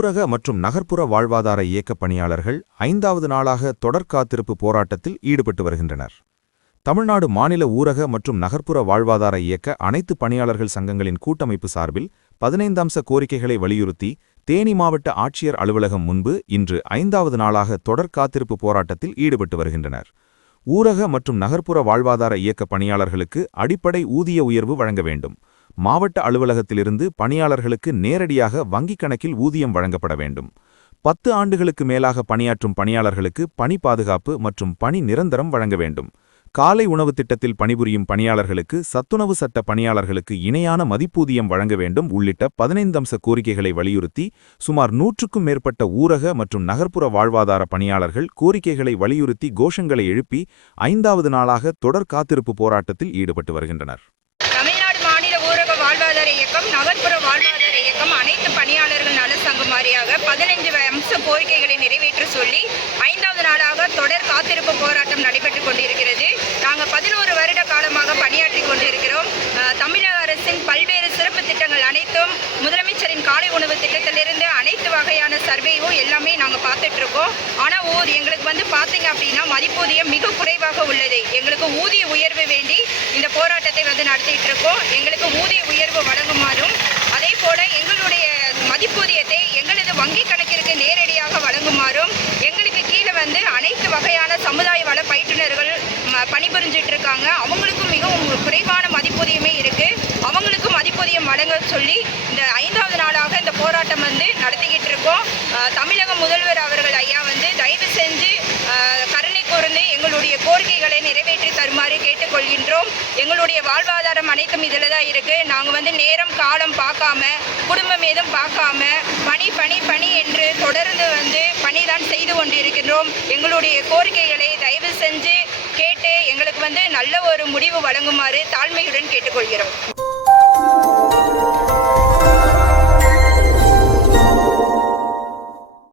ஊரக மற்றும் நகர்ப்புற வாழ்வாதார இயக்க பணியாளர்கள் 5வது நாளாக தொடர் காத்திருப்பு போராட்டத்தில் ஈடுபட்டு வருகின்றனர். தமிழ்நாடு மாநில ஊரக மற்றும் நகர்ப்புற வாழ்வாதார இயக்க அனைத்து பணியாளர்கள் சங்கங்களின் கூட்டமைப்பு சார்பில் 15 அம்ச கோரிக்கைகளை வலியுறுத்தி தேனி மாவட்ட ஆட்சியர் அலுவலகம் முன்பு இன்று 5வது நாளாக தொடர் காத்திருப்பு போராட்டத்தில் ஈடுபட்டு வருகின்றனர். ஊரக மற்றும் நகர்ப்புற வாழ்வாதார இயக்க பணியாளர்களுக்கு அடிப்படை ஊதிய உயர்வு வழங்க வேண்டும். மாவட்ட அலுவலகத்திலிருந்து பணியாளர்களுக்கு நேரடியாக வங்கிக் கணக்கில் ஊதியம் வழங்கப்பட வேண்டும். 10 ஆண்டுகளுக்கு மேலாக பணியாற்றும் பணியாளர்களுக்கு பணி பாதுகாப்பு மற்றும் பணி நிரந்தரம் வழங்க வேண்டும். காலை உணவு திட்டத்தில் பணிபுரியும் பணியாளர்களுக்கு சத்துணவு சட்ட பணியாளர்களுக்கு இணையான மதிப்பூதியம் வழங்க வேண்டும் உள்ளிட்ட 15 அம்ச கோரிக்கைகளை வலியுறுத்தி சுமார் 100க்கும் மேற்பட்ட ஊரக மற்றும் நகர்ப்புற வாழ்வாதார பணியாளர்கள் கோரிக்கைகளை வலியுறுத்தி கோஷங்களை எழுப்பி 5வது நாளாக தொடர் காத்திருப்பு போராட்டத்தில் ஈடுபட்டு வருகின்றனர். தமிழ்நாடு மாநில ஊரக வாழ்வாதார இயக்கம், நகர்ப்புற வாழ்வாதார இயக்கம் அனைத்து பணியாளர்கள் நல சங்கம் வாரியாக 15 அம்ச கோரிக்கைகளை நிறைவேற்ற சொல்லி 5வது நாளாக தொடர் காத்திருப்பு போராட்டம் நடைபெற்றுக் கொண்டிருக்கிறது. நாங்கள் 11 வருட காலமாக பணியாற்றி கொண்டிருக்கிறோம். தமிழக அரசின் பல்வேறு சிறப்பு திட்டங்கள் அனைத்தும், முதலமைச்சரின் காலை உணவு திட்டத்திலிருந்து அனைத்து வகையான சர்வேயும் எல்லாமே நாங்கள் பார்த்துட்டு இருக்கோம். ஆனால் எங்களுக்கு பார்த்தீங்க அப்படின்னா மதிப்பூதியம் மிக குறைவாக உள்ளது. எங்களுக்கு ஊதிய உயர்வு வேண்டி இந்த போராட்டத்தை நடத்திட்டு இருக்கோம். எங்களுக்கு ஊதிய உயர்வு வழங்குமாறும், அதே போல எங்களுடைய மதிப்பூதியத்தை எங்களது வங்கி கணக்கிற்கு நேரடியாக வழங்குமாறும், எங்களுக்கு கீழே அனைத்து வகையான சமுதாய வள பயிற்றுனர்கள் பணிபுரிஞ்சிட்டு இருக்காங்க. அவங்களுக்கும் மிகவும் குறைவான மதிப்பூதியமே இருக்கு. அவங்களுக்கும் மதிப்பூதியம் வழங்க சொல்லி இந்த 5வது நாளாக இந்த போராட்டம் நடத்திக்கிட்டு இருக்கோம். தமிழக முதல்வர் அவர்கள் ஐயா தயவு செஞ்சு கருணை கூர்ந்து எங்களுடைய கோரிக்கைகளை நிறைவேற்றி தருமாறு கேட்டுக்கொள்கின்றோம். எங்களுடைய வாழ்வாதாரம் அனைத்தும் இதில் தான் இருக்கு. நாங்கள் நேரம் காலம் பார்க்காம, குடும்பம் ஏதும் பார்க்காம பணி பணி பணி என்று தொடர்ந்து பணிதான் செய்து கொண்டிருக்கின்றோம். எங்களுடைய கோரிக்கைகளை தயவு செஞ்சு கேட்டு எங்களுக்கு நல்ல ஒரு முடிவு வழங்குமாறு தாழ்மையுடன் கேட்டுக்கொள்கிறோம்.